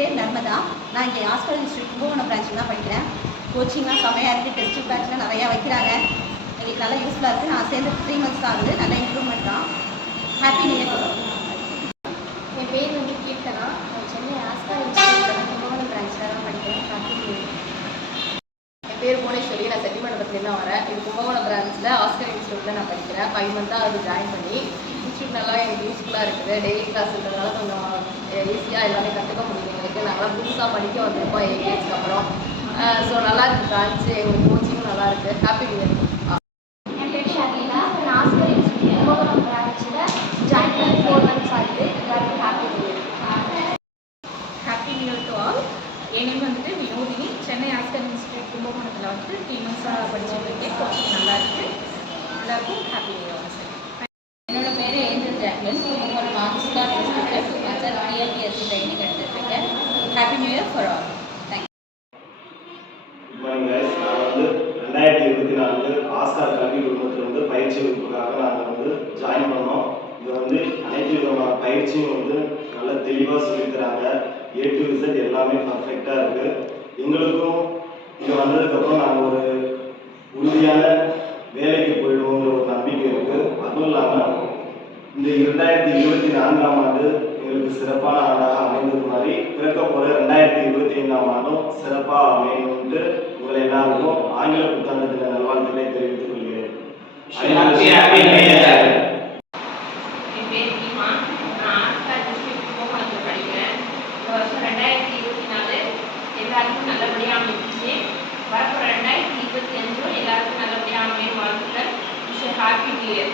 பேர் நர்மதா. நான் இங்கே ஆஸ்கர் இன்ஸ்டியூட் கும்பகோணம் பிரான்ச்சில் தான் படிக்கிறேன். கோச்சிங்லாம் செம்மையாக இருக்குது. டெஸ்ட் பேட்ச்லாம் நிறையா வைக்கிறாங்க. எங்களுக்கு நல்லா யூஸ்ஃபுல்லாக இருக்குது. நான் சேர்ந்து 3 months தான் ஆகுது. நல்ல இம்ப்ரூவ்மெண்ட் தான். Happy new year. என் பேர் வந்து கீர்த்தனா. நான் சென்னை ஆஸ்கர் இன்ஸ்டியூட்டில் கும்பகோணம் பிரான்ச்சில் தான் படிக்கிறேன். Happy new year. என் பேர் புவனேஸ்வரி. நான் செட்டிமண்டபத்துலேருந்து தான் வரேன். இது கும்பகோணம் பிரான்ச்சில் ஆஸ்கர் இன்ஸ்டியூட்டில் நான் படிக்கிறேன். 5 months தான் அது ஜாயின் பண்ணி. இன்ஸ்டியூட் நல்லா எனக்கு யூஸ்ஃபுல்லாக இருக்குது. டெய்லி கிளாஸ்ன்றதுனால கொஞ்சம் ஈஸியாக எல்லாமே கற்றுக்க முடியுது எங்களுக்கு. நாங்களாம் புதுசாக படிக்க வந்திருக்கோம் ஏகேஎஸ்க்கு அப்புறம். ஸோ நல்லா இருக்குது பிரான்ச்சு. எங்களுக்கு கோச்சிங்கும் நல்லா இருக்குது. Happy new year. என் பேர் ஷர்மிளா. நான் ஆஸ்கர் இன்ஸ்டியூட் கும்பகோணம் பிரான்ச்சில் ஜாயின் பண்ணி 4 months ஆகுது. எல்லாருக்கும் happy new year. Happy new year to all. N name வந்துட்டு வினோதினி. சென்னை ஆஸ்கர் இன்ஸ்டியூட் கும்பகோணத்தில் வந்துட்டு 3 months படிச்சுட்டு இருக்கேன். கோச்சிங் நல்லா இருக்குது. எல்லாருக்கும் ஹாப்பி நியூ இயர். என்னோட பேர் ஏஞ்சல் ஜாக்லின். கும்பகோணம் ஆஸ்கர் இன்ஸ்டியூட்டில் 2 months டிஎல்பிஎஸ்சி ட்ரைனிங் எடுத்துகிட்ருக்கேன். Happy new year for all. நான் வந்து 2024 ஆஸ்கார் கல்வி குழுமத்தில் பயிற்சி வகுப்புக்காக நாங்கள் ஜாயின் பண்ணோம். இது அனைத்து விதமான பயிற்சியும் நல்ல தெளிவாக சொல்லித்தராங்க. A to Z எல்லாமே பர்ஃபெக்டாக இருக்குது. எங்களுக்கும் இங்கே வந்ததுக்கப்புறம் நாங்கள் ஒரு உறுதியான வேலைக்கு போயிடுவோங்கிற ஒரு நம்பிக்கை இருக்குது. அதுவும் இல்லாமல் இந்த 2024ஆம் ஆண்டு எங்களுக்கு சிறப்பான ஆண்டாக அமைந்தது மாதிரி பிறக்க போகிற 2025ஆம் ஆண்டும் சிறப்பாக அமையணும்ட்டு உங்களை எல்லாருக்கும் ஆங்கில புத்தாண்டு தின நல்வாழ்த்துக்களை தெரிவித்துக் கொள்கிறேன். என் பேர் கீமா. நான் ஆஸ்கர் இன்ஸ்டியூட் கும்பகோணத்தில் படிக்கிறேன். இந்த வருஷம் 2024 எல்லாருக்கும் நல்லபடியாக அமைஞ்சிச்சு. வரப்போகிற 2025 எல்லாருக்கும் நல்லபடியாக அமையும் வாழ்த்துக்கள். Happy new year.